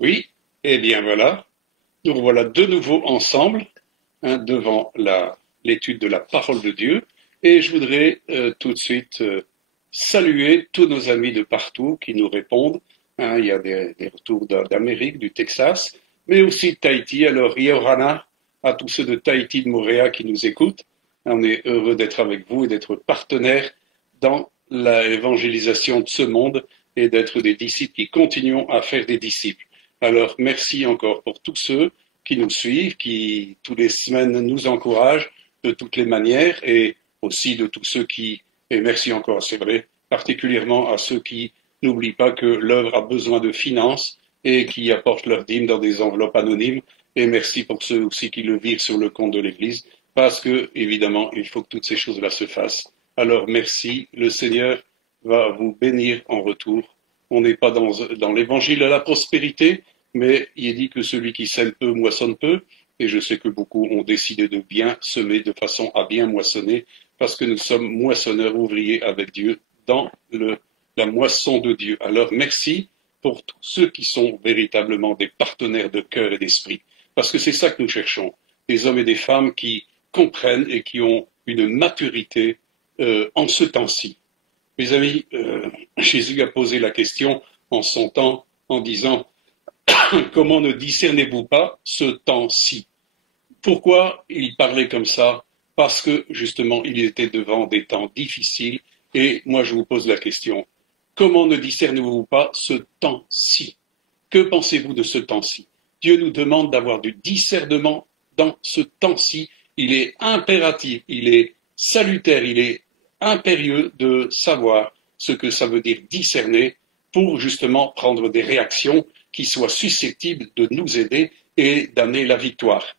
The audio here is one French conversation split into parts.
Oui, eh bien voilà, nous revoilà de nouveau ensemble devant l'étude de la parole de Dieu et je voudrais tout de suite saluer tous nos amis de partout qui nous répondent. Il y a des retours d'Amérique, du Texas, mais aussi de Tahiti. Alors, Yorana, à tous ceux de Tahiti, de Montréal qui nous écoutent, on est heureux d'être avec vous et d'être partenaires dans l'évangélisation de ce monde et d'être des disciples qui continuons à faire des disciples. Alors, merci encore pour tous ceux qui nous suivent, qui, toutes les semaines, nous encouragent de toutes les manières et aussi de tous ceux qui, et merci encore, c'est vrai, particulièrement à ceux qui n'oublient pas que l'œuvre a besoin de finances et qui apportent leur dîme dans des enveloppes anonymes. Et merci pour ceux aussi qui le virent sur le compte de l'Église, parce que, évidemment, il faut que toutes ces choses-là se fassent. Alors, merci. Le Seigneur va vous bénir en retour. On n'est pas dans l'évangile de la prospérité, mais il est dit que celui qui sème peu moissonne peu, et je sais que beaucoup ont décidé de bien semer de façon à bien moissonner, parce que nous sommes moissonneurs ouvriers avec Dieu dans la moisson de Dieu. Alors merci pour tous ceux qui sont véritablement des partenaires de cœur et d'esprit, parce que c'est ça que nous cherchons, des hommes et des femmes qui comprennent et qui ont une maturité en ce temps-ci. Mes amis, Jésus a posé la question en son temps en disant « Comment ne discernez-vous pas ce temps-ci » Pourquoi il parlait comme ça? Parce que justement, il était devant des temps difficiles. Et moi, je vous pose la question, comment ne discernez-vous pas ce temps-ci? Que pensez-vous de ce temps-ci? Dieu nous demande d'avoir du discernement dans ce temps-ci. Il est impératif, il est salutaire, il est impérieux de savoir ce que ça veut dire discerner pour justement prendre des réactions qui soient susceptibles de nous aider et d'amener la victoire.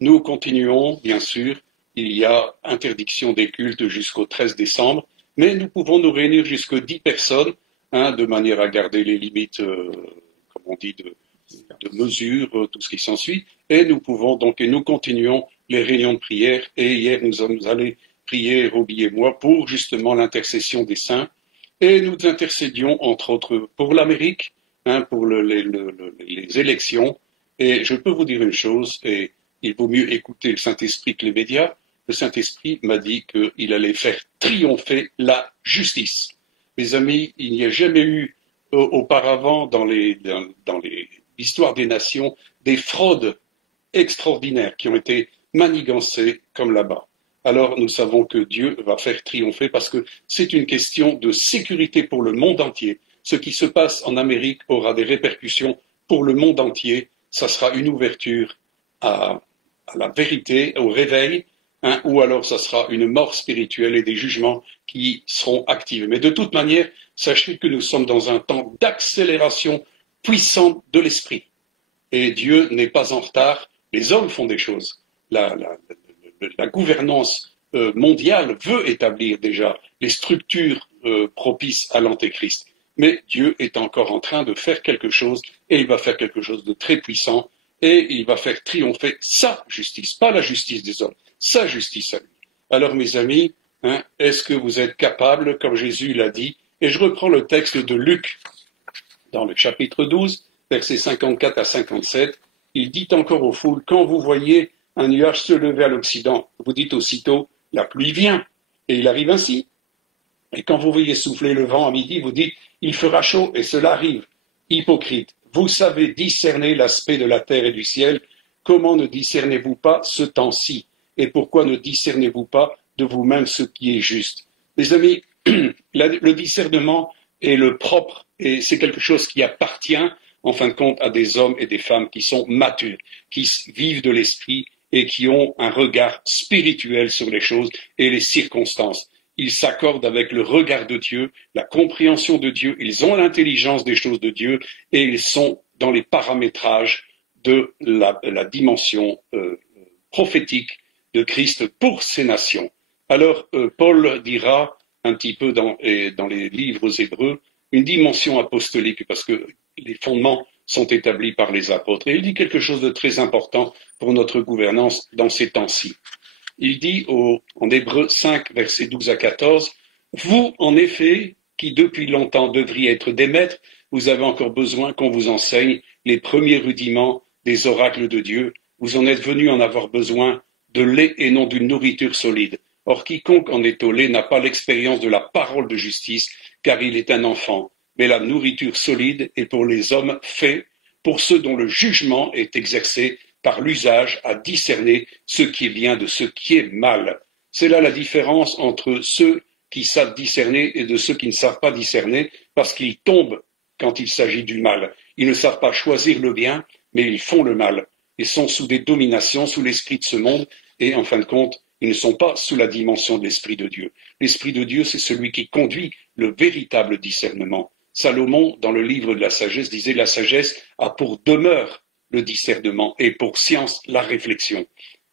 Nous continuons, bien sûr, il y a interdiction des cultes jusqu'au 13 décembre, mais nous pouvons nous réunir jusqu'à 10 personnes, de manière à garder les limites, comme on dit, de mesure, tout ce qui s'ensuit, et nous pouvons donc, et nous continuons les réunions de prière, et hier nous sommes allés prier, Roby et moi, pour justement l'intercession des saints, et nous intercédions, entre autres, pour l'Amérique, pour les élections, et je peux vous dire une chose, et il vaut mieux écouter le Saint-Esprit que les médias. Le Saint-Esprit m'a dit qu'il allait faire triompher la justice. Mes amis, il n'y a jamais eu auparavant dans l'histoire des nations des fraudes extraordinaires qui ont été manigancées comme là-bas. Alors nous savons que Dieu va faire triompher parce que c'est une question de sécurité pour le monde entier. Ce qui se passe en Amérique aura des répercussions pour le monde entier. Ça sera une ouverture à la vérité, au réveil, ou alors ça sera une mort spirituelle et des jugements qui seront actifs. Mais de toute manière, sachez que nous sommes dans un temps d'accélération puissante de l'esprit. Et Dieu n'est pas en retard. Les hommes font des choses. La gouvernance mondiale veut établir déjà les structures propices à l'antéchrist. Mais Dieu est encore en train de faire quelque chose et il va faire quelque chose de très puissant. Et il va faire triompher sa justice, pas la justice des hommes, sa justice à lui. Alors mes amis, est-ce que vous êtes capables, comme Jésus l'a dit, et je reprends le texte de Luc, dans le chapitre 12, versets 54 à 57, il dit encore aux foules, quand vous voyez un nuage se lever à l'Occident, vous dites aussitôt, la pluie vient, et il arrive ainsi. Et quand vous voyez souffler le vent à midi, vous dites, il fera chaud, et cela arrive. Hypocrite. Vous savez discerner l'aspect de la terre et du ciel, comment ne discernez-vous pas ce temps-ci? Et pourquoi ne discernez-vous pas de vous-même ce qui est juste? Mes amis, le discernement est le propre, et c'est quelque chose qui appartient, en fin de compte, à des hommes et des femmes qui sont matures, qui vivent de l'esprit et qui ont un regard spirituel sur les choses et les circonstances. Ils s'accordent avec le regard de Dieu, la compréhension de Dieu, ils ont l'intelligence des choses de Dieu et ils sont dans les paramétrages de la dimension prophétique de Christ pour ces nations. Alors, Paul dira un petit peu dans les livres hébreux une dimension apostolique parce que les fondements sont établis par les apôtres. Et il dit quelque chose de très important pour notre gouvernance dans ces temps-ci. Il dit en Hébreux 5, versets 12 à 14, « Vous, en effet, qui depuis longtemps devriez être des maîtres, vous avez encore besoin qu'on vous enseigne les premiers rudiments des oracles de Dieu. Vous en êtes venus en avoir besoin de lait et non d'une nourriture solide. Or, quiconque en est au lait n'a pas l'expérience de la parole de justice, car il est un enfant. Mais la nourriture solide est pour les hommes faits, pour ceux dont le jugement est exercé par l'usage à discerner ce qui est bien de ce qui est mal. C'est là la différence entre ceux qui savent discerner et de ceux qui ne savent pas discerner, parce qu'ils tombent quand il s'agit du mal. Ils ne savent pas choisir le bien, mais ils font le mal, et sont sous des dominations, sous l'esprit de ce monde, et en fin de compte, ils ne sont pas sous la dimension de l'Esprit de Dieu. L'Esprit de Dieu, c'est celui qui conduit le véritable discernement. Salomon, dans le livre de la sagesse, disait « La sagesse a pour demeure le discernement et pour science la réflexion ».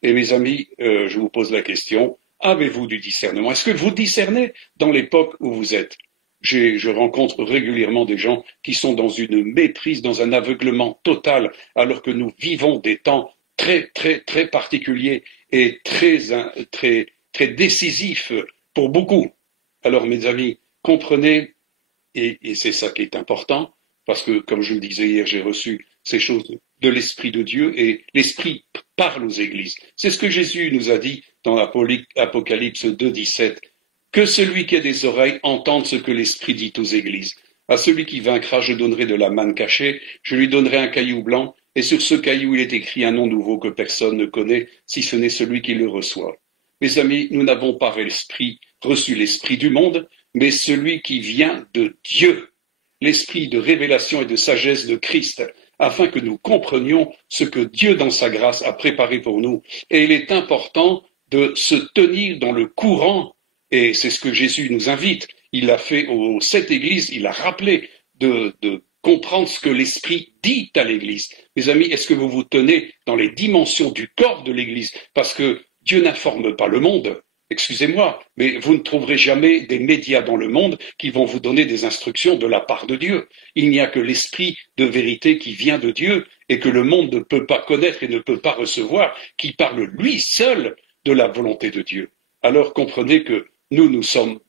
Et mes amis, je vous pose la question, avez-vous du discernement? Est-ce que vous discernez dans l'époque où vous êtes? Je rencontre régulièrement des gens qui sont dans une méprise, dans un aveuglement total, alors que nous vivons des temps très particuliers et très décisifs pour beaucoup. Alors, mes amis, comprenez, et c'est ça qui est important, parce que, comme je le disais hier, j'ai reçu ces choses de l'Esprit de Dieu, et l'Esprit parle aux églises. C'est ce que Jésus nous a dit dans l'Apocalypse 2, 17. Que celui qui a des oreilles entende ce que l'Esprit dit aux églises. À celui qui vaincra, je donnerai de la manne cachée, je lui donnerai un caillou blanc, et sur ce caillou il est écrit un nom nouveau que personne ne connaît, si ce n'est celui qui le reçoit. Mes amis, nous n'avons pas reçu l'esprit du monde, mais celui qui vient de Dieu, l'esprit de révélation et de sagesse de Christ, afin que nous comprenions ce que Dieu dans sa grâce a préparé pour nous. Et il est important de se tenir dans le courant, et c'est ce que Jésus nous invite. Il l'a fait aux 7 églises, il a rappelé de comprendre ce que l'Esprit dit à l'Église. Mes amis, est-ce que vous vous tenez dans les dimensions du corps de l'Église? Parce que Dieu n'informe pas le monde. Excusez-moi, mais vous ne trouverez jamais des médias dans le monde qui vont vous donner des instructions de la part de Dieu. Il n'y a que l'esprit de vérité qui vient de Dieu et que le monde ne peut pas connaître et ne peut pas recevoir, qui parle lui seul de la volonté de Dieu. Alors comprenez que nous ne sommes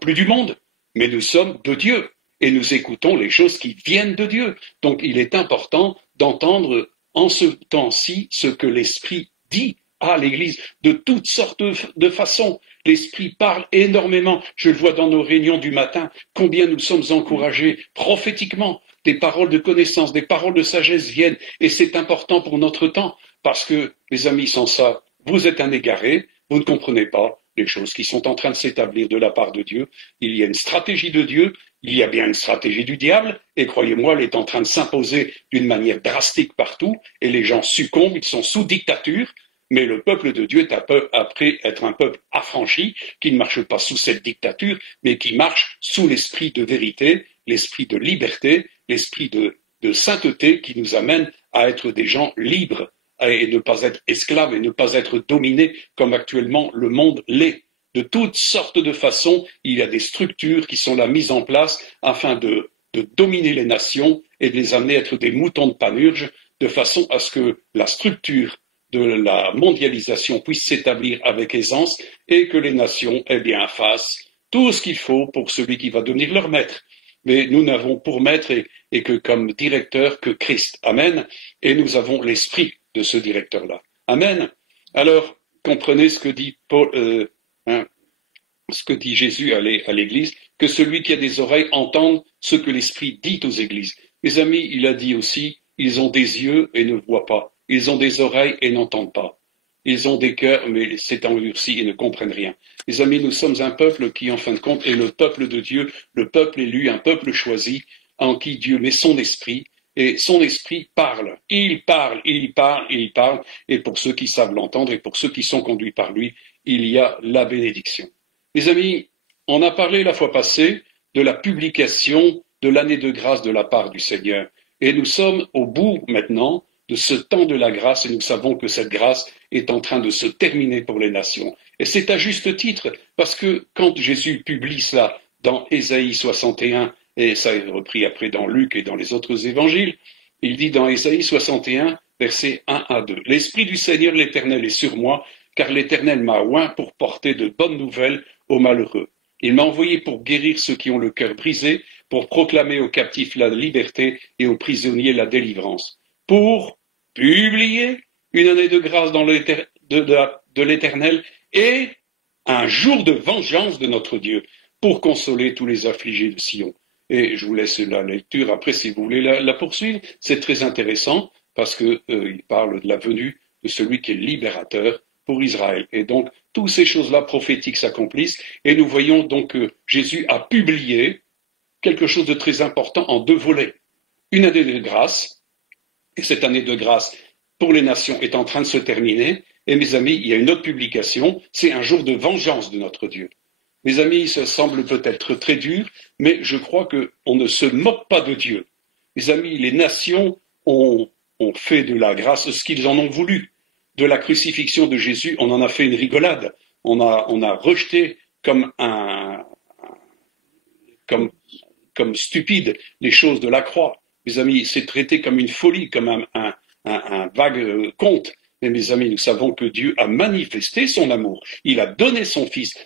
plus du monde, mais nous sommes de Dieu. Et nous écoutons les choses qui viennent de Dieu. Donc il est important d'entendre en ce temps-ci ce que l'Esprit dit à l'Église, de toutes sortes de façons. L'Esprit parle énormément. Je le vois dans nos réunions du matin, combien nous sommes encouragés prophétiquement. Des paroles de connaissance, des paroles de sagesse viennent. Et c'est important pour notre temps, parce que, mes amis, sans ça, vous êtes un égaré, vous ne comprenez pas les choses qui sont en train de s'établir de la part de Dieu. Il y a une stratégie de Dieu, il y a bien une stratégie du diable, et croyez-moi, elle est en train de s'imposer d'une manière drastique partout, et les gens succombent, ils sont sous dictature, mais le peuple de Dieu est après être un peuple affranchi, qui ne marche pas sous cette dictature, mais qui marche sous l'esprit de vérité, l'esprit de liberté, l'esprit de sainteté qui nous amène à être des gens libres et ne pas être esclaves et ne pas être dominés comme actuellement le monde l'est. De toutes sortes de façons, il y a des structures qui sont là mises en place afin de dominer les nations et de les amener à être des moutons de Panurge, de façon à ce que la structure de la mondialisation puisse s'établir avec aisance et que les nations fassent tout ce qu'il faut pour celui qui va devenir leur maître. Mais nous n'avons pour maître et que comme directeur que Christ. Amen. Et nous avons l'esprit de ce directeur-là. Amen. Alors, comprenez ce que dit ce que dit Jésus à l'Église, que celui qui a des oreilles entende ce que l'Esprit dit aux Églises. Mes amis, il a dit aussi, ils ont des yeux et ne voient pas. Ils ont des oreilles et n'entendent pas. Ils ont des cœurs, mais c'est endurci et ne comprennent rien. Mes amis, nous sommes un peuple qui, en fin de compte, est le peuple de Dieu, le peuple élu, un peuple choisi, en qui Dieu met son esprit, et son esprit parle. Il parle, il parle, il parle, et pour ceux qui savent l'entendre, et pour ceux qui sont conduits par lui, il y a la bénédiction. Mes amis, on a parlé la fois passée de la publication de l'année de grâce de la part du Seigneur, et nous sommes au bout maintenant de ce temps de la grâce, et nous savons que cette grâce est en train de se terminer pour les nations. Et c'est à juste titre, parce que quand Jésus publie cela dans Ésaïe 61, et ça est repris après dans Luc et dans les autres évangiles, il dit dans Ésaïe 61, versets 1 à 2, « L'Esprit du Seigneur l'Éternel est sur moi, car l'Éternel m'a oint pour porter de bonnes nouvelles aux malheureux. Il m'a envoyé pour guérir ceux qui ont le cœur brisé, pour proclamer aux captifs la liberté et aux prisonniers la délivrance, pour publier une année de grâce de l'Éternel et un jour de vengeance de notre Dieu, pour consoler tous les affligés de Sion. Et je vous laisse la lecture après si vous voulez la poursuivre. C'est très intéressant parce qu'il parle de la venue de celui qui est libérateur pour Israël. Et donc, toutes ces choses-là prophétiques s'accomplissent et nous voyons donc que Jésus a publié quelque chose de très important en deux volets. Une année de grâce, et cette année de grâce pour les nations est en train de se terminer. Et mes amis, il y a une autre publication, c'est un jour de vengeance de notre Dieu. Mes amis, ça semble peut-être très dur, mais je crois qu'on ne se moque pas de Dieu. Mes amis, les nations ont fait de la grâce ce qu'ils en ont voulu. De la crucifixion de Jésus, on en a fait une rigolade. On a rejeté comme stupide les choses de la croix. Mes amis, c'est traité comme une folie, comme un vague conte. Mais mes amis, nous savons que Dieu a manifesté son amour. Il a donné son Fils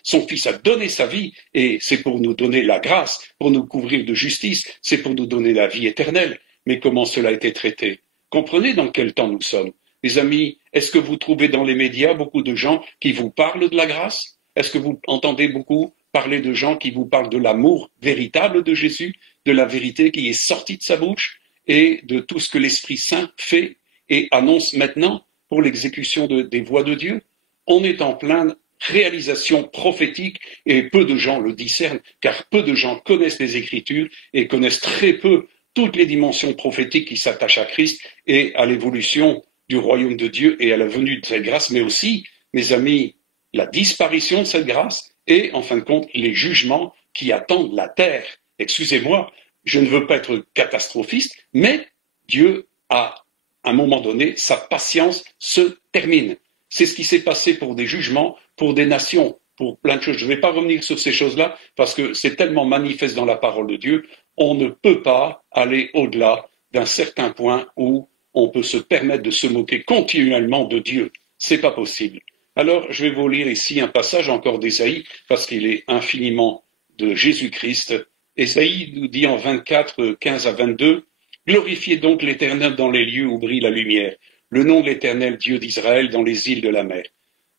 a donné sa vie, et c'est pour nous donner la grâce, pour nous couvrir de justice, c'est pour nous donner la vie éternelle. Mais comment cela a été traité? Comprenez dans quel temps nous sommes. Mes amis, est-ce que vous trouvez dans les médias beaucoup de gens qui vous parlent de la grâce? Est-ce que vous entendez beaucoup parler de gens qui vous parlent de l'amour véritable de Jésus, de la vérité qui est sortie de sa bouche, et de tout ce que l'Esprit Saint fait et annonce maintenant pour l'exécution des voies de Dieu? On est en pleine réalisation prophétique et peu de gens le discernent, car peu de gens connaissent les Écritures et connaissent très peu toutes les dimensions prophétiques qui s'attachent à Christ et à l'évolution du royaume de Dieu et à la venue de cette grâce, mais aussi, mes amis, la disparition de cette grâce et, en fin de compte, les jugements qui attendent la terre. Excusez-moi, je ne veux pas être catastrophiste, mais Dieu a, à un moment donné, sa patience se termine. C'est ce qui s'est passé pour des jugements, pour des nations, pour plein de choses. Je ne vais pas revenir sur ces choses-là parce que c'est tellement manifeste dans la parole de Dieu. On ne peut pas aller au-delà d'un certain point où on peut se permettre de se moquer continuellement de Dieu. C'est pas possible. Alors, je vais vous lire ici un passage encore d'Ésaïe parce qu'il est infiniment de Jésus-Christ. Ésaïe nous dit en 24, 15 à 22, « Glorifiez donc l'Éternel dans les lieux où brille la lumière, le nom de l'Éternel Dieu d'Israël dans les îles de la mer.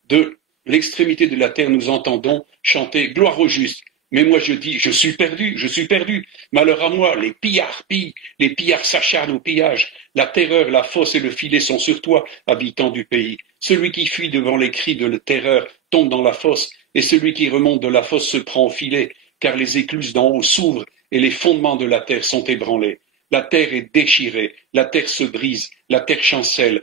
De l'extrémité de la terre, nous entendons chanter gloire au juste. Mais moi je dis, je suis perdu, malheur à moi, les pillards pillent, les pillards s'acharnent au pillage, la terreur, la fosse et le filet sont sur toi, habitant du pays. Celui qui fuit devant les cris de la terreur tombe dans la fosse, et celui qui remonte de la fosse se prend au filet, car les écluses d'en haut s'ouvrent, et les fondements de la terre sont ébranlés. La terre est déchirée, la terre se brise, la terre chancelle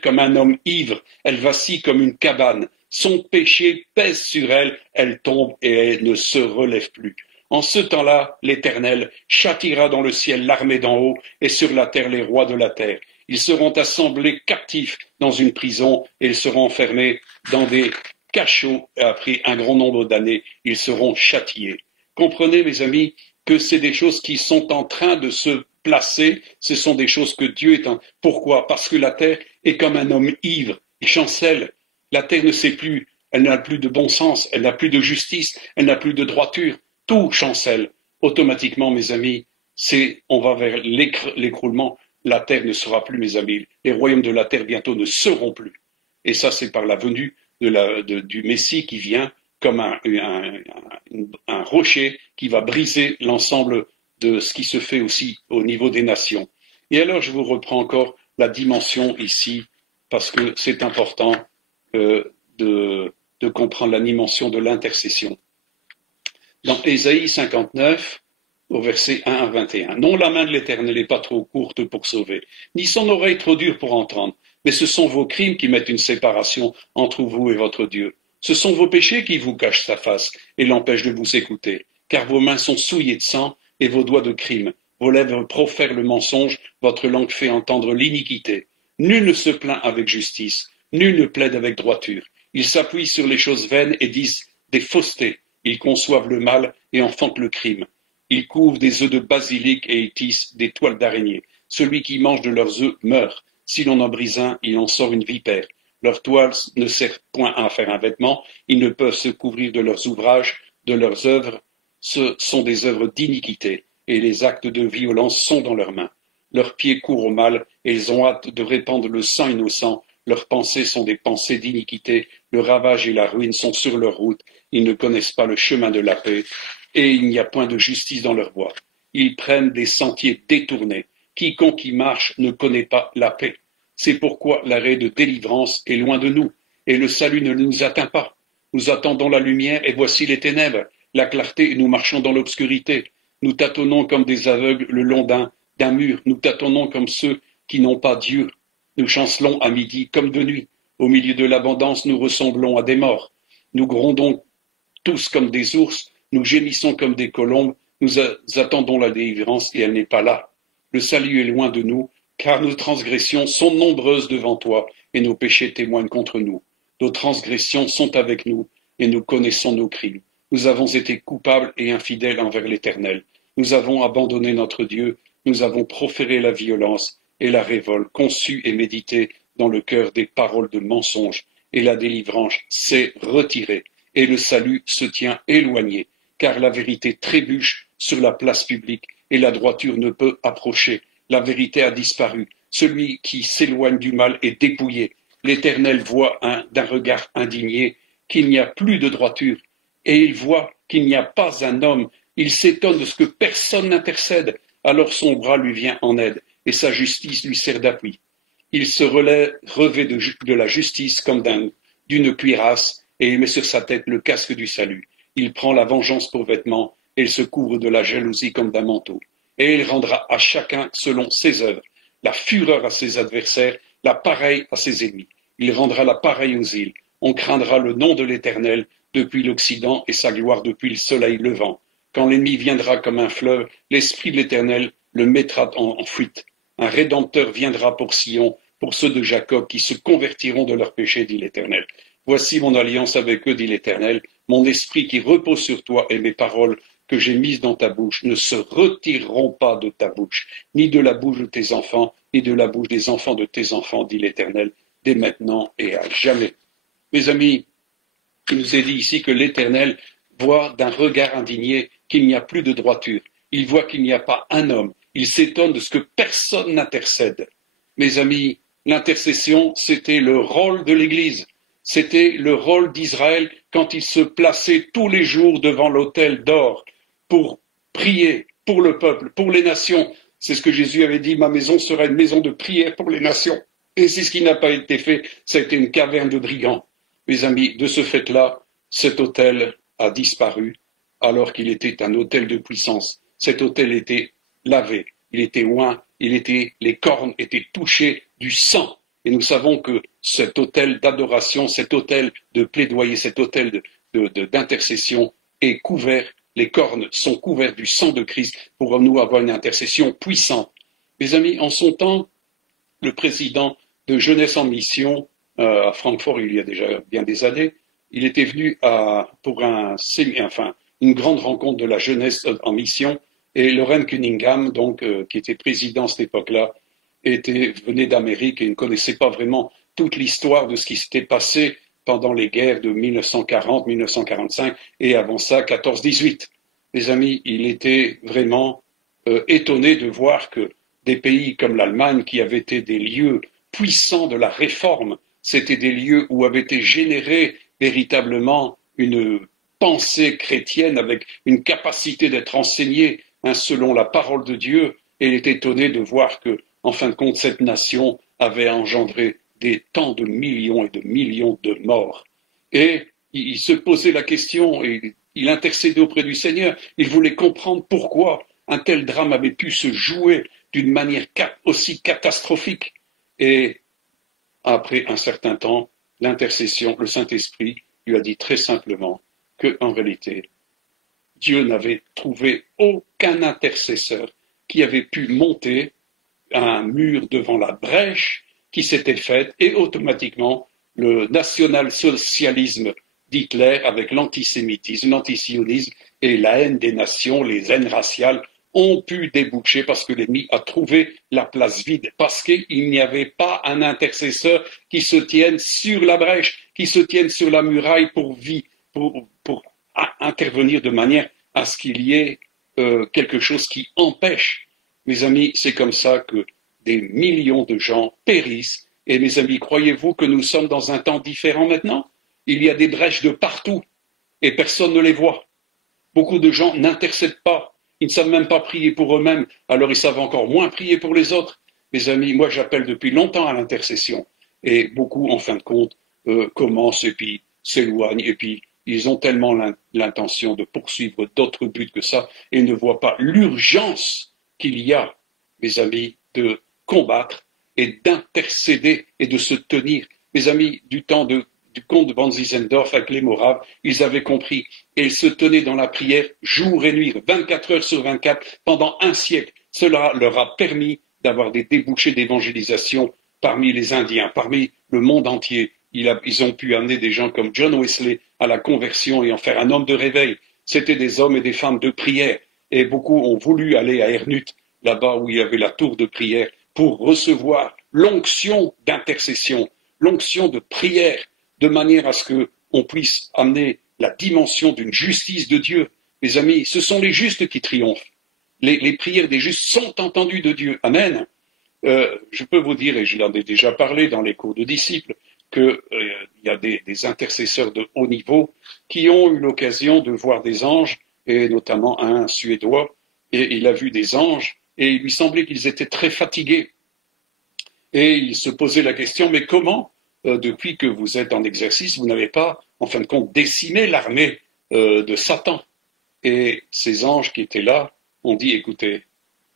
comme un homme ivre, elle vacille comme une cabane. Son péché pèse sur elle, elle tombe et elle ne se relève plus. En ce temps-là, l'Éternel châtiera dans le ciel l'armée d'en haut et sur la terre les rois de la terre. Ils seront assemblés captifs dans une prison et ils seront enfermés dans des cachots et après un grand nombre d'années, ils seront châtiés. Comprenez, mes amis, que c'est des choses qui sont en train de se placer, ce sont des choses que Dieu est en... Pourquoi? Parce que la terre est comme un homme ivre, il chancelle. La terre ne sait plus, elle n'a plus de bon sens, elle n'a plus de justice, elle n'a plus de droiture. Tout chancelle. Automatiquement, mes amis, on va vers l'écroulement. La terre ne sera plus, mes amis. Les royaumes de la terre bientôt ne seront plus. Et ça, c'est par la venue du Messie qui vient comme un rocher qui va briser l'ensemble de ce qui se fait aussi au niveau des nations. Et alors, je vous reprends encore la dimension ici, parce que c'est important de comprendre la dimension de l'intercession. Dans Ésaïe 59, au verset 1 à 21, « Non, la main de l'Éternel n'est pas trop courte pour sauver, ni son oreille trop dure pour entendre, mais ce sont vos crimes qui mettent une séparation entre vous et votre Dieu. Ce sont vos péchés qui vous cachent sa face et l'empêchent de vous écouter, car vos mains sont souillées de sang et vos doigts de crime. Vos lèvres profèrent le mensonge, votre langue fait entendre l'iniquité. Nul ne se plaint avec justice, nul ne plaide avec droiture. Ils s'appuient sur les choses vaines et disent des faussetés. Ils conçoivent le mal et enfantent le crime. Ils couvent des œufs de basilic et ils tissent des toiles d'araignée. Celui qui mange de leurs œufs meurt. Si l'on en brise un, il en sort une vipère. Leur toile ne sert point à faire un vêtement. Ils ne peuvent se couvrir de leurs ouvrages. de leurs œuvres, ce sont des œuvres d'iniquité, et les actes de violence sont dans leurs mains. Leurs pieds courent au mal, et ils ont hâte de répandre le sang innocent. Leurs pensées sont des pensées d'iniquité, le ravage et la ruine sont sur leur route. Ils ne connaissent pas le chemin de la paix, et il n'y a point de justice dans leurs voies. Ils prennent des sentiers détournés. Quiconque y marche ne connaît pas la paix. C'est pourquoi l'arrêt de délivrance est loin de nous, et le salut ne nous atteint pas. Nous attendons la lumière, et voici les ténèbres, la clarté, et nous marchons dans l'obscurité. Nous tâtonnons comme des aveugles le long d'un mur, nous tâtonnons comme ceux qui n'ont pas Dieu. Nous chancelons à midi comme de nuit. Au milieu de l'abondance, nous ressemblons à des morts. Nous grondons tous comme des ours, nous gémissons comme des colombes, nous attendons la délivrance et elle n'est pas là. Le salut est loin de nous, car nos transgressions sont nombreuses devant toi et nos péchés témoignent contre nous. Nos transgressions sont avec nous et nous connaissons nos crimes. Nous avons été coupables et infidèles envers l'Éternel. Nous avons abandonné notre Dieu, nous avons proféré la violence et la révolte, conçue et méditée dans le cœur des paroles de mensonge, et la délivrance s'est retirée, et le salut se tient éloigné, car la vérité trébuche sur la place publique, et la droiture ne peut approcher. La vérité a disparu. Celui qui s'éloigne du mal est dépouillé. L'Éternel voit d'un regard indigné qu'il n'y a plus de droiture, et il voit qu'il n'y a pas un homme. Il s'étonne de ce que personne n'intercède. Alors son bras lui vient en aide, et sa justice lui sert d'appui. Il se revêt de la justice comme d'une cuirasse, et il met sur sa tête le casque du salut. Il prend la vengeance pour vêtement, et il se couvre de la jalousie comme d'un manteau. Et il rendra à chacun selon ses œuvres, la fureur à ses adversaires, la pareille à ses ennemis. Il rendra la pareille aux îles. On craindra le nom de l'Éternel depuis l'Occident et sa gloire depuis le soleil levant. Quand l'ennemi viendra comme un fleuve, l'Esprit de l'Éternel le mettra en fuite. Un Rédempteur viendra pour Sion, pour ceux de Jacob qui se convertiront de leurs péchés, dit l'Éternel. Voici mon alliance avec eux, dit l'Éternel. Mon esprit qui repose sur toi et mes paroles que j'ai mises dans ta bouche ne se retireront pas de ta bouche, ni de la bouche de tes enfants, ni de la bouche des enfants de tes enfants, dit l'Éternel, dès maintenant et à jamais. Mes amis, il nous est dit ici que l'Éternel voit d'un regard indigné qu'il n'y a plus de droiture. Il voit qu'il n'y a pas un homme. Il s'étonne de ce que personne n'intercède. Mes amis, l'intercession, c'était le rôle de l'Église. C'était le rôle d'Israël quand il se plaçait tous les jours devant l'autel d'or pour prier pour le peuple, pour les nations. C'est ce que Jésus avait dit, ma maison sera une maison de prière pour les nations. Et c'est ce qui n'a pas été fait, ça a été une caverne de brigands. Mes amis, de ce fait-là, cet autel a disparu alors qu'il était un autel de puissance. Cet autel était lavé, il était oint, les cornes étaient touchées du sang. Et nous savons que cet autel d'adoration, cet autel de plaidoyer, cet autel d'intercession est couvert, les cornes sont couvertes du sang de Christ pour nous avoir une intercession puissante. Mes amis, en son temps, le président de Jeunesse en Mission à Francfort, il y a déjà bien des années, il était venu pour une grande rencontre de la jeunesse en mission, et Loren Cunningham, donc, qui était président à cette époque-là, venait d'Amérique et ne connaissait pas vraiment toute l'histoire de ce qui s'était passé pendant les guerres de 1940, 1945 et avant ça, 14-18. Les amis, il était vraiment étonné de voir que des pays comme l'Allemagne, qui avaient été des lieux puissants de la réforme, c'était des lieux où avait été générée véritablement une pensée chrétienne avec une capacité d'être enseignée selon la parole de Dieu, et il est étonné de voir que, en fin de compte, cette nation avait engendré tant de millions et de millions de morts. Et il se posait la question, et il intercédait auprès du Seigneur, il voulait comprendre pourquoi un tel drame avait pu se jouer d'une manière aussi catastrophique. Et après un certain temps, l'intercession, le Saint-Esprit lui a dit très simplement qu'en réalité, Dieu n'avait trouvé aucun intercesseur qui avait pu monter un mur devant la brèche qui s'était faite, et automatiquement le national-socialisme d'Hitler avec l'antisémitisme, l'antisionisme et la haine des nations, les haines raciales ont pu déboucher parce que l'ennemi a trouvé la place vide, parce qu'il n'y avait pas un intercesseur qui se tienne sur la brèche, qui se tienne sur la muraille pour intervenir de manière à ce qu'il y ait quelque chose qui empêche. Mes amis, c'est comme ça que des millions de gens périssent. Et mes amis, croyez-vous que nous sommes dans un temps différent maintenant? Il y a des brèches de partout et personne ne les voit. Beaucoup de gens n'intercèdent pas. Ils ne savent même pas prier pour eux-mêmes, alors ils savent encore moins prier pour les autres. Mes amis, moi j'appelle depuis longtemps à l'intercession. Et beaucoup, en fin de compte, commencent et puis s'éloignent. Et puis ils ont tellement l'intention de poursuivre d'autres buts que ça et ne voient pas l'urgence qu'il y a, mes amis, de combattre et d'intercéder et de se tenir. Mes amis, du temps du comte de Van Zinzendorf avec les Moraves, ils avaient compris et ils se tenaient dans la prière jour et nuit, 24 heures sur 24, pendant un siècle. Cela leur a permis d'avoir des débouchés d'évangélisation parmi les Indiens, parmi le monde entier. Ils ont pu amener des gens comme John Wesley à la conversion et en faire un homme de réveil. C'étaient des hommes et des femmes de prière. Et beaucoup ont voulu aller à Ernut, là-bas où il y avait la tour de prière, pour recevoir l'onction d'intercession, l'onction de prière, de manière à ce qu'on puisse amener la dimension d'une justice de Dieu. Mes amis, ce sont les justes qui triomphent. Les prières des justes sont entendues de Dieu. Amen. Je peux vous dire, et je l'en ai déjà parlé dans les cours de disciples, qu'il y a des intercesseurs de haut niveau qui ont eu l'occasion de voir des anges, et notamment un Suédois, et il a vu des anges, et il lui semblait qu'ils étaient très fatigués. Et il se posait la question, mais comment, depuis que vous êtes en exercice, vous n'avez pas, en fin de compte, décimé l'armée de Satan? Et ces anges qui étaient là ont dit, écoutez,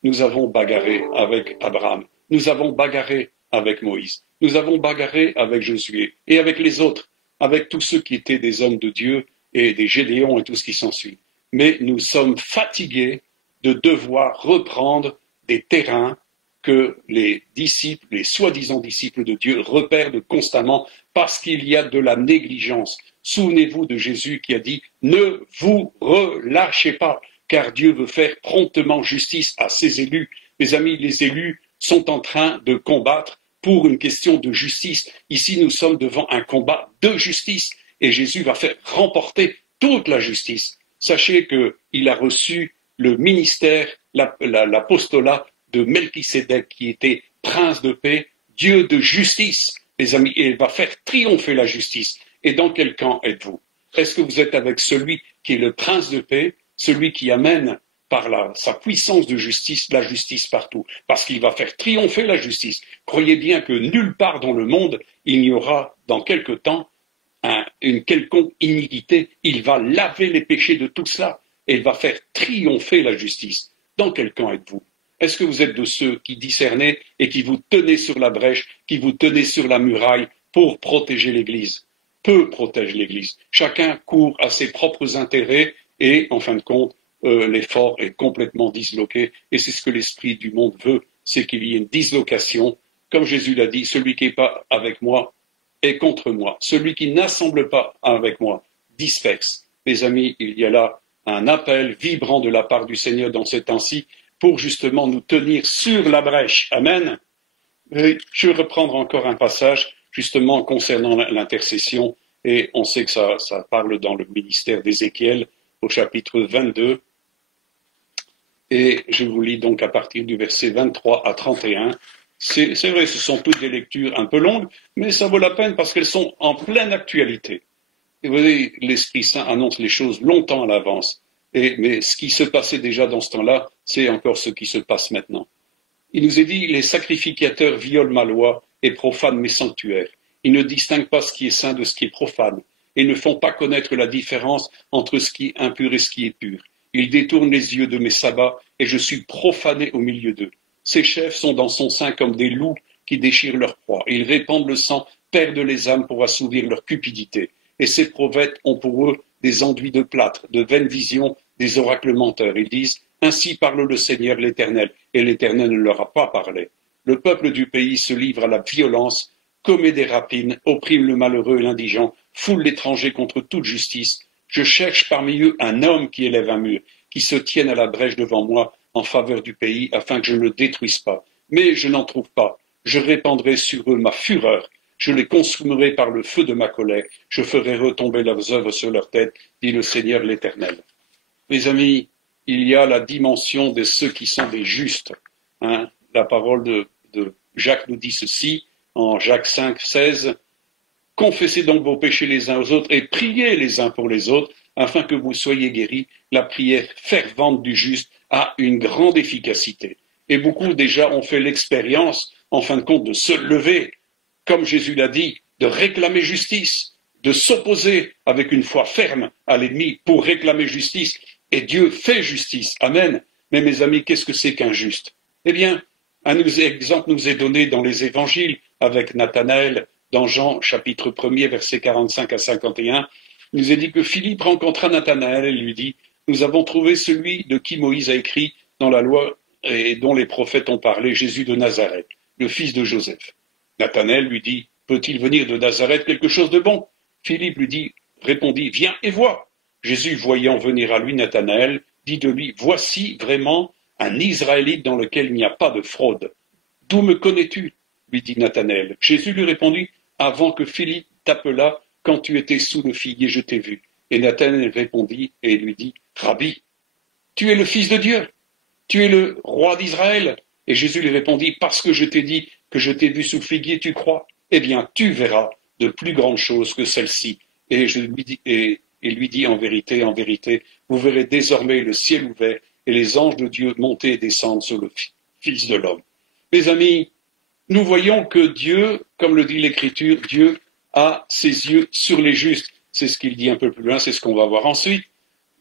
nous avons bagarré avec Abraham, nous avons bagarré avec Moïse, nous avons bagarré avec Josué et avec les autres, avec tous ceux qui étaient des hommes de Dieu et des Gédéons et tout ce qui s'ensuit. Mais nous sommes fatigués de devoir reprendre des terrains que les disciples, les soi-disant disciples de Dieu, repèrent constamment parce qu'il y a de la négligence. Souvenez-vous de Jésus qui a dit « Ne vous relâchez pas ». Car Dieu veut faire promptement justice à ses élus. Mes amis, les élus sont en train de combattre pour une question de justice. Ici, nous sommes devant un combat de justice et Jésus va faire remporter toute la justice. Sachez qu'il a reçu le ministère, l'apostolat de Melchisédek qui était prince de paix, Dieu de justice, mes amis, et il va faire triompher la justice. Et dans quel camp êtes-vous? Est-ce que vous êtes avec celui qui est le prince de paix, celui qui amène par sa puissance de justice la justice partout, parce qu'il va faire triompher la justice? Croyez bien que nulle part dans le monde il n'y aura dans quelque temps une quelconque iniquité. Il va laver les péchés de tout cela et il va faire triompher la justice. Dans quel camp êtes-vous? Est-ce que vous êtes de ceux qui discernez et qui vous tenez sur la brèche, qui vous tenez sur la muraille pour protéger l'Église? Peu protège l'Église. Chacun court à ses propres intérêts et, en fin de compte, l'effort est complètement disloqué. Et c'est ce que l'esprit du monde veut, c'est qu'il y ait une dislocation. Comme Jésus l'a dit, celui qui n'est pas avec moi est contre moi. Celui qui n'assemble pas avec moi disperse. Mes amis, il y a là un appel vibrant de la part du Seigneur dans ces temps-ci pour justement nous tenir sur la brèche. Amen. Et je vais reprendre encore un passage justement concernant l'intercession, et on sait que ça parle dans le ministère d'Ézéchiel au chapitre 22, et je vous lis donc à partir du verset 23 à 31. C'est vrai, ce sont toutes des lectures un peu longues, mais ça vaut la peine parce qu'elles sont en pleine actualité. Et vous voyez, l'Esprit Saint annonce les choses longtemps à l'avance, mais ce qui se passait déjà dans ce temps-là, c'est encore ce qui se passe maintenant. Il nous est dit, les sacrificateurs violent ma loi et profanent mes sanctuaires. Ils ne distinguent pas ce qui est saint de ce qui est profane et ne font pas connaître la différence entre ce qui est impur et ce qui est pur. Ils détournent les yeux de mes sabbats et je suis profané au milieu d'eux. Ces chefs sont dans son sein comme des loups qui déchirent leur proie. Ils répandent le sang, perdent les âmes pour assouvir leur cupidité. Et ces prophètes ont pour eux des enduits de plâtre, de vaines visions, des oracles menteurs. Ils disent « Ainsi parle le Seigneur l'Éternel », et l'Éternel ne leur a pas parlé. Le peuple du pays se livre à la violence, commet des rapines, opprime le malheureux et l'indigent, foule l'étranger contre toute justice. Je cherche parmi eux un homme qui élève un mur, qui se tienne à la brèche devant moi en faveur du pays, afin que je ne le détruise pas. Mais je n'en trouve pas. Je répandrai sur eux ma fureur. je les consumerai par le feu de ma colère, je ferai retomber leurs œuvres sur leur tête, dit le Seigneur l'Éternel. Mes amis, il y a la dimension de ceux qui sont des justes. La parole de Jacques nous dit ceci, en Jacques 5, 16, « Confessez donc vos péchés les uns aux autres et priez les uns pour les autres, afin que vous soyez guéris. La prière fervente du juste a une grande efficacité. » Et beaucoup déjà ont fait l'expérience, en fin de compte, de se lever, comme Jésus l'a dit, de réclamer justice, de s'opposer avec une foi ferme à l'ennemi pour réclamer justice. Et Dieu fait justice. Amen. Mais mes amis, qu'est-ce que c'est qu'un juste? Eh bien, un exemple nous est donné dans les évangiles avec Nathanaël, dans Jean chapitre 1er, versets 45 à 51. Il nous est dit que Philippe rencontra Nathanaël et lui dit, « Nous avons trouvé celui de qui Moïse a écrit dans la loi et dont les prophètes ont parlé, Jésus de Nazareth, le fils de Joseph. » Nathanaël lui dit, « Peut-il venir de Nazareth quelque chose de bon ?» Philippe lui répondit, « Viens et vois. » Jésus, voyant venir à lui Nathanaël, dit de lui, « Voici vraiment un Israélite dans lequel il n'y a pas de fraude. »« D'où me connais-tu » lui dit Nathanaël. Jésus lui répondit, « Avant que Philippe t'appelât, quand tu étais sous le figuier, je t'ai vu. » Et Nathanaël répondit et lui dit, « Rabbi, tu es le Fils de Dieu, tu es le roi d'Israël. » Et Jésus lui répondit, « Parce que je t'ai dit que je t'ai vu sous le figuier, tu crois? Eh bien, tu verras de plus grandes choses que celles-ci. » Et lui dit, en vérité, vous verrez désormais le ciel ouvert et les anges de Dieu monter et descendre sur le Fils de l'homme. Mes amis, nous voyons que Dieu, comme le dit l'Écriture, Dieu a ses yeux sur les justes. C'est ce qu'il dit un peu plus loin, c'est ce qu'on va voir ensuite.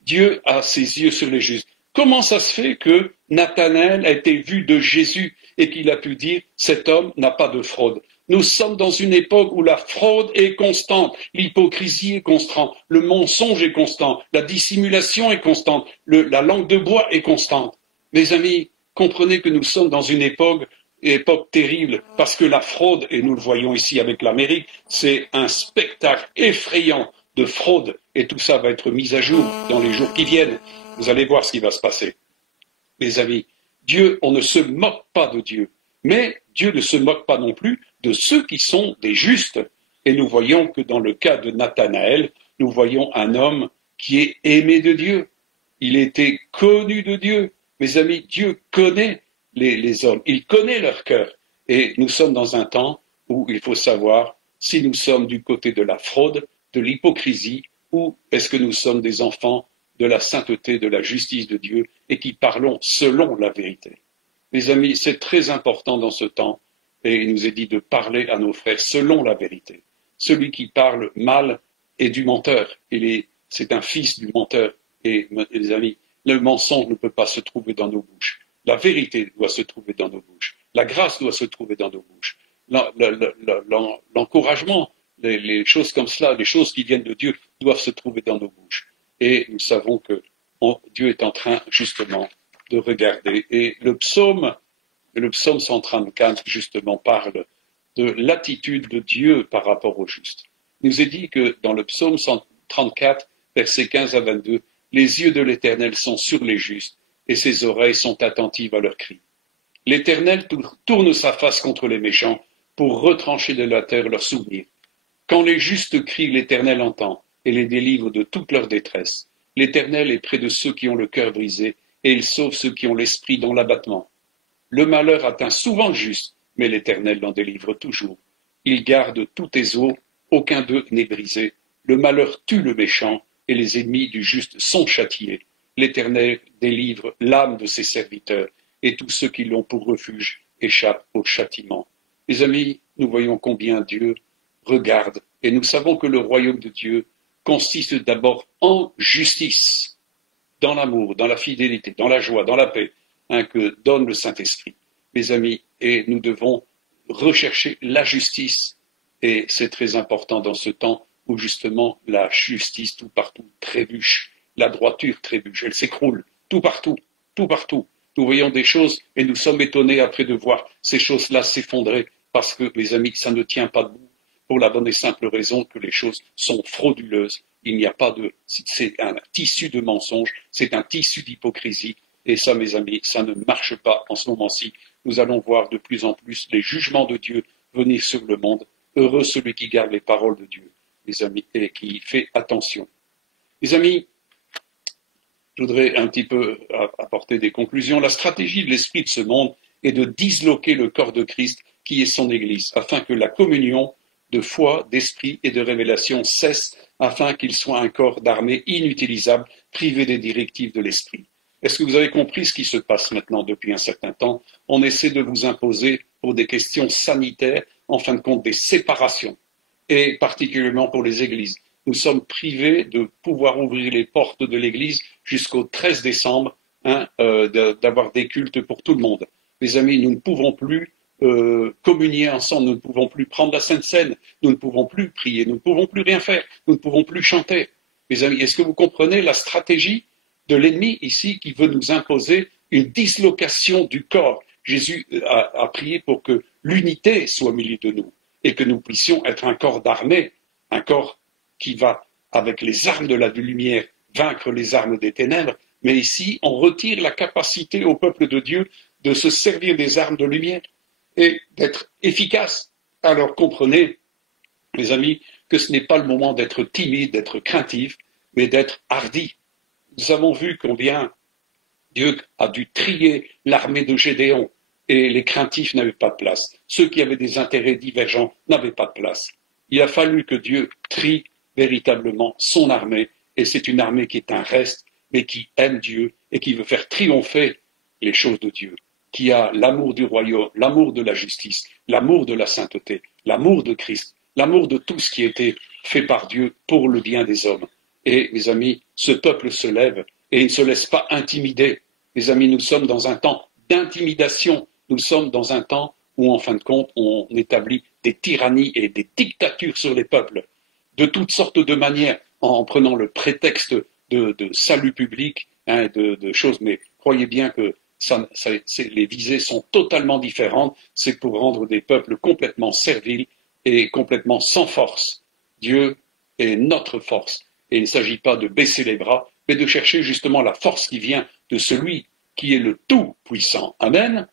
Dieu a ses yeux sur les justes. Comment ça se fait que Nathanaël a été vu de Jésus et qu'il a pu dire « cet homme n'a pas de fraude ». Nous sommes dans une époque où la fraude est constante, l'hypocrisie est constante, le mensonge est constant, la dissimulation est constante, la langue de bois est constante. Mes amis, comprenez que nous sommes dans une époque terrible, parce que la fraude, et nous le voyons ici avec l'Amérique, c'est un spectacle effrayant de fraude, et tout ça va être mis à jour dans les jours qui viennent. Vous allez voir ce qui va se passer. Mes amis, Dieu, on ne se moque pas de Dieu, mais Dieu ne se moque pas non plus de ceux qui sont des justes. Et nous voyons que dans le cas de Nathanaël, nous voyons un homme qui est aimé de Dieu. Il était connu de Dieu. Mes amis, Dieu connaît les hommes, il connaît leur cœur. Et nous sommes dans un temps où il faut savoir si nous sommes du côté de la fraude, de l'hypocrisie, ou est-ce que nous sommes des enfants de la sainteté, de la justice de Dieu, et qui parlons selon la vérité. Mes amis, c'est très important dans ce temps, et il nous est dit de parler à nos frères selon la vérité. Celui qui parle mal est du menteur, c'est un fils du menteur. Et mes amis, le mensonge ne peut pas se trouver dans nos bouches. La vérité doit se trouver dans nos bouches. La grâce doit se trouver dans nos bouches. L'encouragement, les choses comme cela, les choses qui viennent de Dieu doivent se trouver dans nos bouches. Et nous savons que Dieu est en train justement de regarder. Et le psaume 134 justement parle de l'attitude de Dieu par rapport aux justes. Il nous est dit que dans le psaume 134, versets 15 à 22, les yeux de l'Éternel sont sur les justes et ses oreilles sont attentives à leurs cris. L'Éternel tourne sa face contre les méchants pour retrancher de la terre leurs souvenirs. Quand les justes crient, l'Éternel entend et les délivre de toute leur détresse. L'Éternel est près de ceux qui ont le cœur brisé et il sauve ceux qui ont l'esprit dans l'abattement. Le malheur atteint souvent le juste, mais l'Éternel l'en délivre toujours. Il garde tous tes os, aucun d'eux n'est brisé. Le malheur tue le méchant et les ennemis du juste sont châtiés. L'Éternel délivre l'âme de ses serviteurs et tous ceux qui l'ont pour refuge échappent au châtiment. Mes amis, nous voyons combien Dieu regarde et nous savons que le royaume de Dieu consiste d'abord en justice, dans l'amour, dans la fidélité, dans la joie, dans la paix, que donne le Saint-Esprit. Mes amis, et nous devons rechercher la justice. Et c'est très important dans ce temps où justement la justice tout partout trébuche, la droiture trébuche, elle s'écroule tout partout, tout partout. Nous voyons des choses et nous sommes étonnés après de voir ces choses-là s'effondrer parce que, mes amis, ça ne tient pas debout pour la bonne et simple raison que les choses sont frauduleuses. Il n'y a pas c'est un tissu de mensonges, c'est un tissu d'hypocrisie. Et ça, mes amis, ça ne marche pas en ce moment-ci. Nous allons voir de plus en plus les jugements de Dieu venir sur le monde. Heureux celui qui garde les paroles de Dieu, les amis, et qui fait attention. Les amis, je voudrais un petit peu apporter des conclusions. La stratégie de l'esprit de ce monde est de disloquer le corps de Christ, qui est son Église, afin que la communion de foi, d'esprit et de révélation cesse, afin qu'il soit un corps d'armée inutilisable, privé des directives de l'esprit. Est-ce que vous avez compris ce qui se passe maintenant depuis un certain temps? On essaie de vous imposer, pour des questions sanitaires, en fin de compte, des séparations, et particulièrement pour les églises. Nous sommes privés de pouvoir ouvrir les portes de l'église jusqu'au 13 décembre, d'avoir des cultes pour tout le monde. Mes amis, nous ne pouvons plus communier ensemble, nous ne pouvons plus prendre la Sainte Seine, nous ne pouvons plus prier, nous ne pouvons plus rien faire, nous ne pouvons plus chanter. Mes amis, est-ce que vous comprenez la stratégie de l'ennemi ici qui veut nous imposer une dislocation du corps? Jésus a prié pour que l'unité soit au milieu de nous et que nous puissions être un corps d'armée, un corps qui va, avec les armes de la lumière, vaincre les armes des ténèbres. Mais ici, on retire la capacité au peuple de Dieu de se servir des armes de lumière et d'être efficace. Alors comprenez, mes amis, que ce n'est pas le moment d'être timide, d'être craintif, mais d'être hardi. Nous avons vu combien Dieu a dû trier l'armée de Gédéon et les craintifs n'avaient pas de place. Ceux qui avaient des intérêts divergents n'avaient pas de place. Il a fallu que Dieu trie véritablement son armée, et c'est une armée qui est un reste, mais qui aime Dieu et qui veut faire triompher les choses de Dieu, qui a l'amour du royaume, l'amour de la justice, l'amour de la sainteté, l'amour de Christ, l'amour de tout ce qui a été fait par Dieu pour le bien des hommes. Et, mes amis, ce peuple se lève et il ne se laisse pas intimider. Mes amis, nous sommes dans un temps d'intimidation, nous sommes dans un temps où, en fin de compte, on établit des tyrannies et des dictatures sur les peuples, de toutes sortes de manières, en prenant le prétexte de salut public, de choses, mais croyez bien que les visées sont totalement différentes, c'est pour rendre des peuples complètement serviles et complètement sans force. Dieu est notre force, et il ne s'agit pas de baisser les bras, mais de chercher justement la force qui vient de celui qui est le Tout-Puissant. Amen.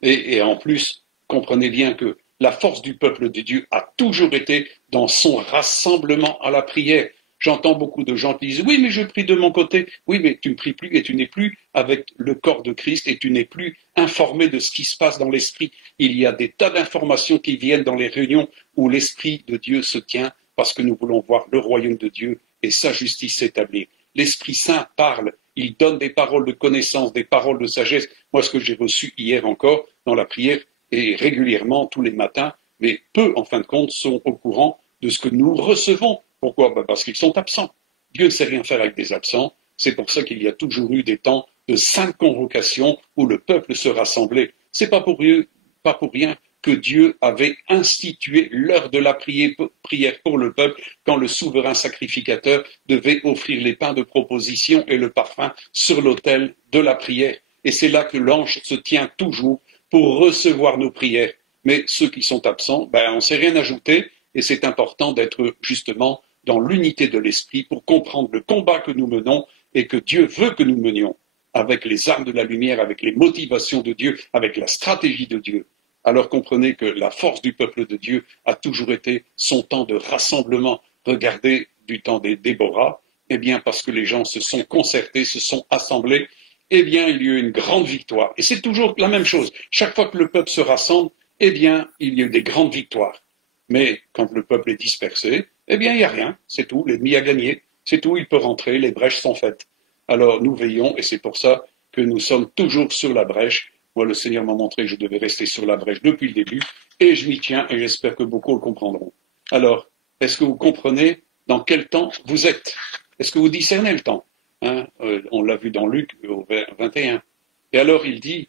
Et en plus, comprenez bien que la force du peuple de Dieu a toujours été dans son rassemblement à la prière. J'entends beaucoup de gens qui disent « Oui, mais je prie de mon côté. » Oui, mais tu ne pries plus et tu n'es plus avec le corps de Christ et tu n'es plus informé de ce qui se passe dans l'esprit. Il y a des tas d'informations qui viennent dans les réunions où l'esprit de Dieu se tient parce que nous voulons voir le royaume de Dieu et sa justice s'établir. L'Esprit Saint parle, il donne des paroles de connaissance, des paroles de sagesse. Moi, ce que j'ai reçu hier encore dans la prière, et régulièrement tous les matins, mais peu, en fin de compte, sont au courant de ce que nous recevons. Pourquoi? Parce qu'ils sont absents. Dieu ne sait rien faire avec des absents. C'est pour ça qu'il y a toujours eu des temps de sainte convocation où le peuple se rassemblait. C'est pas pour rien que Dieu avait institué l'heure de la prière pour le peuple quand le souverain sacrificateur devait offrir les pains de proposition et le parfum sur l'autel de la prière. Et c'est là que l'ange se tient toujours pour recevoir nos prières. Mais ceux qui sont absents, on ne sait rien ajouter et c'est important d'être justement dans l'unité de l'esprit pour comprendre le combat que nous menons et que Dieu veut que nous menions avec les armes de la lumière, avec les motivations de Dieu, avec la stratégie de Dieu. Alors comprenez que la force du peuple de Dieu a toujours été son temps de rassemblement. Regardez du temps des Déborah, parce que les gens se sont concertés, se sont assemblés, il y a eu une grande victoire. Et c'est toujours la même chose. Chaque fois que le peuple se rassemble, il y a eu des grandes victoires. Mais quand le peuple est dispersé, il n'y a rien, c'est tout, l'ennemi a gagné, c'est tout, il peut rentrer, les brèches sont faites. Alors nous veillons, et c'est pour ça que nous sommes toujours sur la brèche. Moi, le Seigneur m'a montré que je devais rester sur la brèche depuis le début, et je m'y tiens, et j'espère que beaucoup le comprendront. Alors, est-ce que vous comprenez dans quel temps vous êtes? Est-ce que vous discernez le temps? On l'a vu dans Luc au 21. Et alors il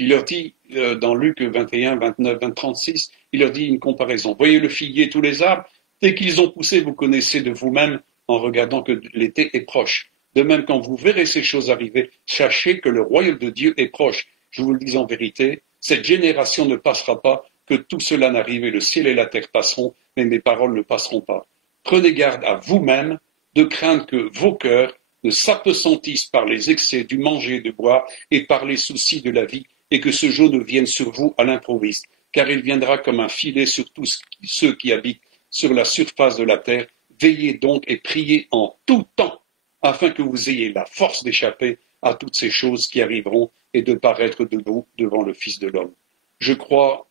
leur dit dans Luc 21, 29, 36, il leur dit une comparaison. Voyez le figuier, tous les arbres, dès qu'ils ont poussé, vous connaissez de vous-même en regardant que l'été est proche. De même, quand vous verrez ces choses arriver, sachez que le royaume de Dieu est proche. Je vous le dis en vérité, cette génération ne passera pas, que tout cela n'arrive et le ciel et la terre passeront, mais mes paroles ne passeront pas. Prenez garde à vous-même de craindre que vos cœurs ne s'appesantissent par les excès du manger et du boire et par les soucis de la vie, et que ce jour ne vienne sur vous à l'improviste. car il viendra comme un filet sur tous ceux qui habitent sur la surface de la terre. Veillez donc et priez en tout temps, afin que vous ayez la force d'échapper à toutes ces choses qui arriveront et de paraître debout devant le Fils de l'homme. Je crois,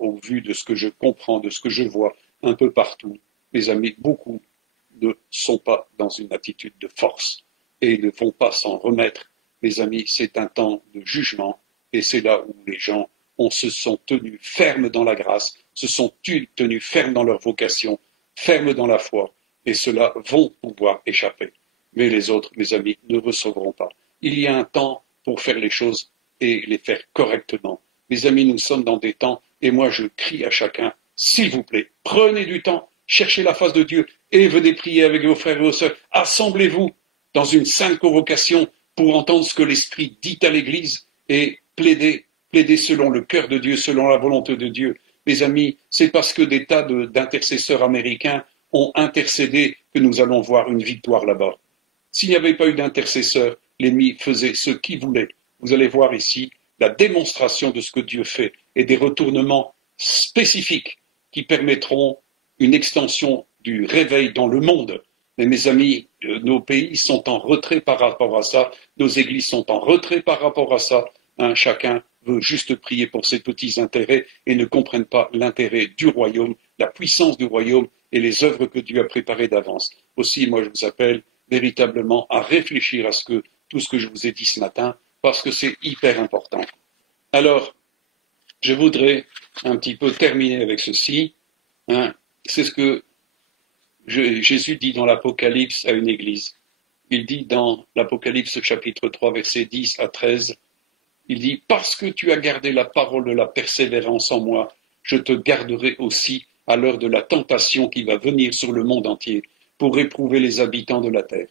au vu de ce que je comprends, de ce que je vois un peu partout, mes amis, beaucoup ne sont pas dans une attitude de force et ne vont pas s'en remettre. Mes amis, c'est un temps de jugement et c'est là où les gens se sont tenus fermes dans la grâce, se sont tenus fermes dans leur vocation, fermes dans la foi, et ceux-là vont pouvoir échapper. Mais les autres, mes amis, ne recevront pas. Il y a un temps pour faire les choses et les faire correctement. Mes amis, nous sommes dans des temps, et moi je crie à chacun, s'il vous plaît, prenez du temps, cherchez la face de Dieu, et venez prier avec vos frères et vos sœurs. Assemblez-vous dans une sainte convocation pour entendre ce que l'Esprit dit à l'Église et plaider selon le cœur de Dieu, selon la volonté de Dieu. Mes amis, c'est parce que des tas d'intercesseurs américains ont intercédé que nous allons voir une victoire là-bas. S'il n'y avait pas eu d'intercesseurs, l'ennemi faisait ce qu'il voulait. Vous allez voir ici la démonstration de ce que Dieu fait et des retournements spécifiques qui permettront une extension du réveil dans le monde. Mais mes amis, nos pays sont en retrait par rapport à ça, nos églises sont en retrait par rapport à ça. Chacun veut juste prier pour ses petits intérêts et ne comprennent pas l'intérêt du royaume, la puissance du royaume et les œuvres que Dieu a préparées d'avance. Aussi, moi, je vous appelle véritablement à réfléchir à tout ce que je vous ai dit ce matin, parce que c'est hyper important. Alors, je voudrais un petit peu terminer avec ceci. C'est ce que Jésus dit dans l'Apocalypse à une église. Il dit dans l'Apocalypse chapitre 3, versets 10 à 13, il dit « Parce que tu as gardé la parole de la persévérance en moi, je te garderai aussi à l'heure de la tentation qui va venir sur le monde entier pour éprouver les habitants de la terre.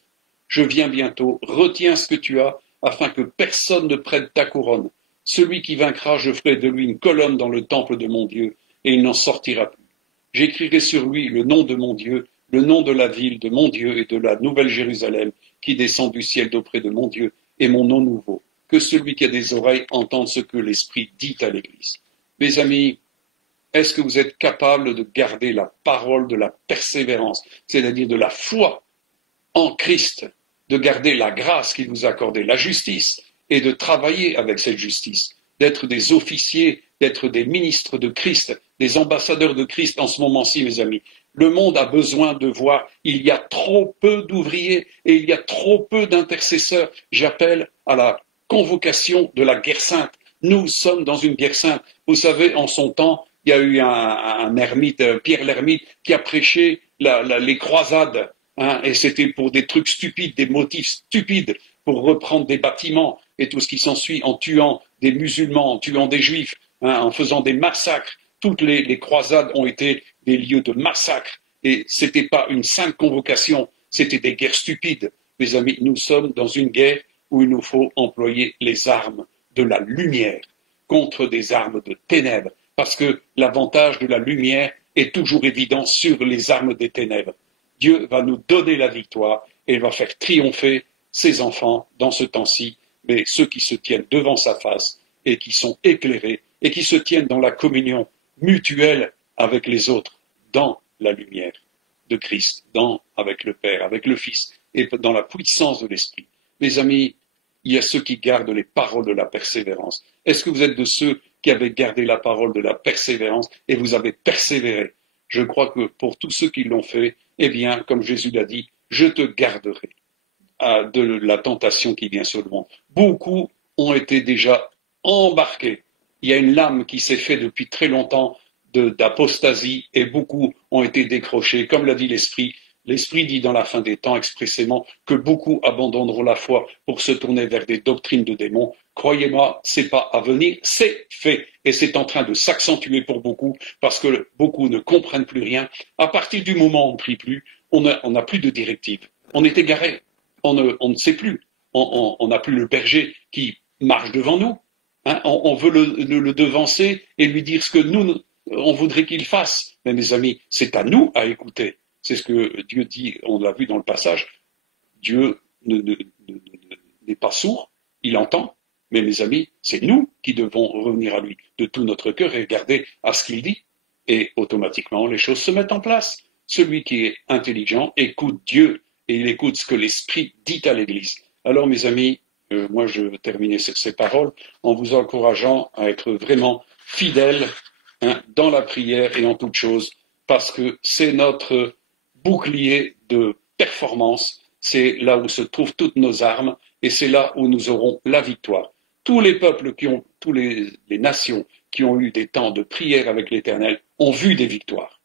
Je viens bientôt, retiens ce que tu as, afin que personne ne prenne ta couronne. Celui qui vaincra, je ferai de lui une colonne dans le temple de mon Dieu, et il n'en sortira plus. J'écrirai sur lui le nom de mon Dieu, le nom de la ville de mon Dieu et de la nouvelle Jérusalem qui descend du ciel d'auprès de mon Dieu, et mon nom nouveau. Que celui qui a des oreilles entende ce que l'Esprit dit à l'Église. » Mes amis, est-ce que vous êtes capables de garder la parole de la persévérance, c'est-à-dire de la foi en Christ, de garder la grâce qu'il vous a accordée, la justice, et de travailler avec cette justice, d'être des officiers, d'être des ministres de Christ, des ambassadeurs de Christ en ce moment-ci, mes amis. Le monde a besoin de voir, il y a trop peu d'ouvriers et il y a trop peu d'intercesseurs. J'appelle à la convocation de la guerre sainte. Nous sommes dans une guerre sainte. Vous savez, en son temps, il y a eu un ermite, Pierre l'ermite, qui a prêché les croisades, et c'était pour des trucs stupides, des motifs stupides, pour reprendre des bâtiments et tout ce qui s'ensuit, en tuant des musulmans, en tuant des juifs, en faisant des massacres. Toutes les croisades ont été des lieux de massacre, et ce n'était pas une sainte convocation, c'était des guerres stupides. Mes amis, nous sommes dans une guerre où il nous faut employer les armes de la lumière contre des armes de ténèbres, parce que l'avantage de la lumière est toujours évident sur les armes des ténèbres. Dieu va nous donner la victoire et il va faire triompher ses enfants dans ce temps-ci, mais ceux qui se tiennent devant sa face et qui sont éclairés et qui se tiennent dans la communion mutuelle avec les autres, dans la lumière de Christ, avec le Père, avec le Fils et dans la puissance de l'Esprit. Mes amis, il y a ceux qui gardent les paroles de la persévérance. Est-ce que vous êtes de ceux qui avez gardé la parole de la persévérance et vous avez persévéré? Je crois que pour tous ceux qui l'ont fait, eh bien, comme Jésus l'a dit, je te garderai de la tentation qui vient sur le monde. Beaucoup ont été déjà embarqués. Il y a une lame qui s'est faite depuis très longtemps d'apostasie et beaucoup ont été décrochés. Comme l'a dit l'Esprit, l'Esprit dit dans la fin des temps expressément que beaucoup abandonneront la foi pour se tourner vers des doctrines de démons. Croyez-moi, c'est pas à venir, c'est fait. Et c'est en train de s'accentuer pour beaucoup parce que beaucoup ne comprennent plus rien. À partir du moment où on ne prie plus, on n'a plus de directives. On est égaré. On ne sait plus. On n'a plus le berger qui marche devant nous. On veut le devancer et lui dire ce que nous, on voudrait qu'il fasse. Mais mes amis, c'est à nous à écouter. C'est ce que Dieu dit, on l'a vu dans le passage. Dieu n'est pas sourd, il entend, Mais mes amis, c'est nous qui devons revenir à lui de tout notre cœur et regarder à ce qu'il dit. Et automatiquement, les choses se mettent en place. Celui qui est intelligent écoute Dieu et il écoute ce que l'Esprit dit à l'Église. Alors mes amis, moi je veux terminer sur ces paroles en vous encourageant à être vraiment fidèles dans la prière et en toutes choses, parce que c'est notre bouclier de performance, c'est là où se trouvent toutes nos armes et c'est là où nous aurons la victoire. Tous les peuples toutes les nations qui ont eu des temps de prière avec l'Éternel ont vu des victoires.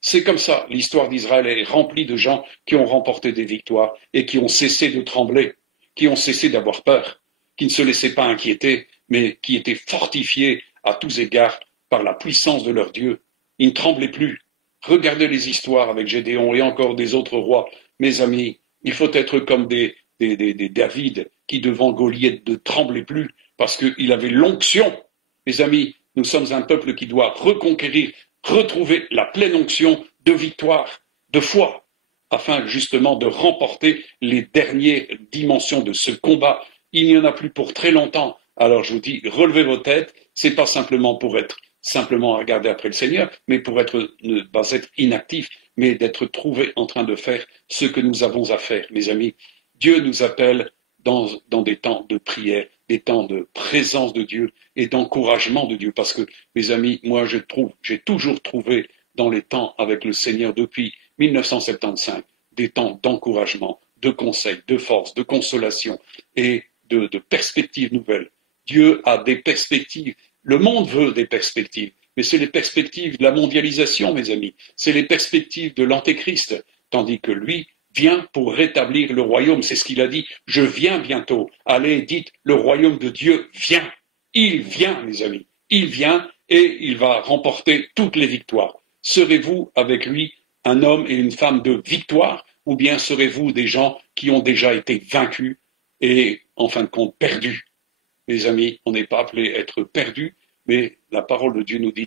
C'est comme ça, l'histoire d'Israël est remplie de gens qui ont remporté des victoires et qui ont cessé de trembler, qui ont cessé d'avoir peur, qui ne se laissaient pas inquiéter, mais qui étaient fortifiés à tous égards par la puissance de leur Dieu. Ils ne tremblaient plus. Regardez les histoires avec Gédéon et encore des autres rois. Mes amis, il faut être comme des David qui devant Goliath ne tremblait plus parce qu'il avait l'onction. Mes amis, nous sommes un peuple qui doit reconquérir, retrouver la pleine onction de victoire, de foi, afin justement de remporter les dernières dimensions de ce combat. Il n'y en a plus pour très longtemps. Alors je vous dis, relevez vos têtes, c'est pas simplement pour être simplement à regarder après le Seigneur, mais pour ne pas être inactif, mais d'être trouvé en train de faire ce que nous avons à faire, mes amis. Dieu nous appelle dans des temps de prière, des temps de présence de Dieu et d'encouragement de Dieu. Parce que, mes amis, moi j'ai toujours trouvé dans les temps avec le Seigneur depuis 1975 des temps d'encouragement, de conseil, de force, de consolation et de perspectives nouvelles. Dieu a des perspectives. Le monde veut des perspectives, mais c'est les perspectives de la mondialisation, mes amis. C'est les perspectives de l'Antéchrist, tandis que lui vient pour rétablir le royaume. C'est ce qu'il a dit. Je viens bientôt. Allez, dites, le royaume de Dieu vient. Il vient, mes amis. Il vient et il va remporter toutes les victoires. Serez-vous avec lui un homme et une femme de victoire, ou bien serez-vous des gens qui ont déjà été vaincus et, en fin de compte, perdus? Mes amis, on n'est pas appelé à être perdus, mais la parole de Dieu nous dit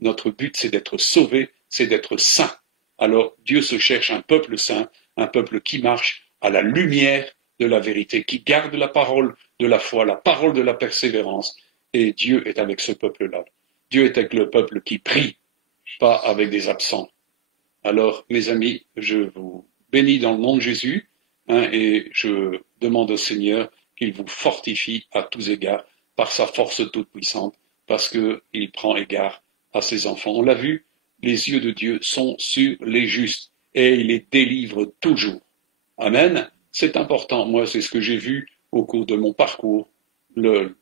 notre but, c'est d'être sauvé, c'est d'être saint. Alors Dieu se cherche un peuple saint, un peuple qui marche à la lumière de la vérité, qui garde la parole de la foi, la parole de la persévérance. Et Dieu est avec ce peuple-là. Dieu est avec le peuple qui prie, pas avec des absents. Alors, mes amis, je vous bénis dans le nom de Jésus, et je demande au Seigneur qu'il vous fortifie à tous égards par sa force toute puissante, parce qu'il prend égard à ses enfants. On l'a vu, les yeux de Dieu sont sur les justes et il les délivre toujours. Amen. C'est important. Moi, c'est ce que j'ai vu au cours de mon parcours.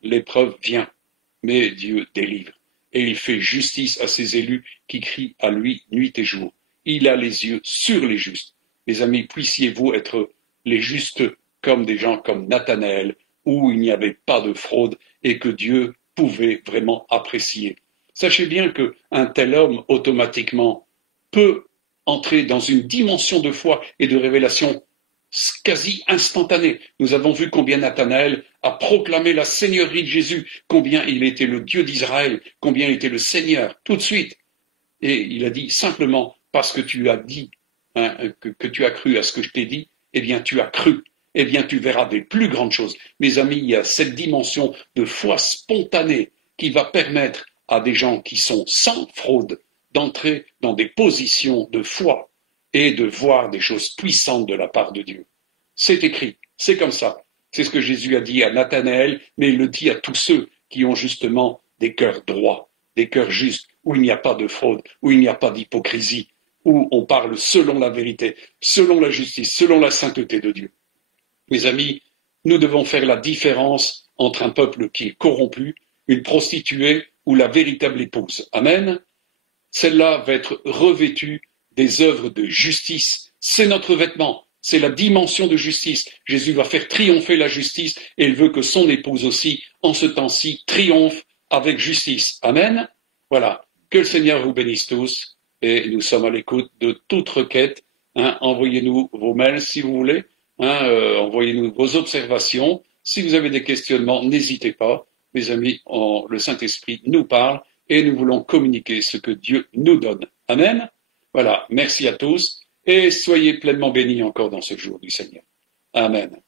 L'épreuve vient, mais Dieu délivre. Et il fait justice à ses élus qui crient à lui nuit et jour. Il a les yeux sur les justes. Mes amis, puissiez-vous être les justes comme des gens comme Nathanaël, où il n'y avait pas de fraude et que Dieu pouvait vraiment apprécier. Sachez bien qu'un tel homme, automatiquement, peut entrer dans une dimension de foi et de révélation quasi instantanée. Nous avons vu combien Nathanaël a proclamé la seigneurie de Jésus, combien il était le Dieu d'Israël, combien il était le Seigneur, tout de suite. Et il a dit simplement, parce que tu as dit, que tu as cru à ce que je t'ai dit, eh bien tu as cru. Eh bien tu verras des plus grandes choses. Mes amis, il y a cette dimension de foi spontanée qui va permettre à des gens qui sont sans fraude d'entrer dans des positions de foi et de voir des choses puissantes de la part de Dieu. C'est écrit, c'est comme ça. C'est ce que Jésus a dit à Nathanaël, mais il le dit à tous ceux qui ont justement des cœurs droits, des cœurs justes, où il n'y a pas de fraude, où il n'y a pas d'hypocrisie, où on parle selon la vérité, selon la justice, selon la sainteté de Dieu. Mes amis, nous devons faire la différence entre un peuple qui est corrompu, une prostituée ou la véritable épouse. Amen. Celle-là va être revêtue des œuvres de justice. C'est notre vêtement, c'est la dimension de justice. Jésus va faire triompher la justice et il veut que son épouse aussi, en ce temps-ci, triomphe avec justice. Amen. Voilà. Que le Seigneur vous bénisse tous et nous sommes à l'écoute de toute requête. Envoyez-nous vos mails si vous voulez. Envoyez-nous vos observations. Si vous avez des questionnements, n'hésitez pas. Mes amis, le Saint-Esprit nous parle et nous voulons communiquer ce que Dieu nous donne. Amen. Voilà, merci à tous et soyez pleinement bénis encore dans ce jour du Seigneur. Amen.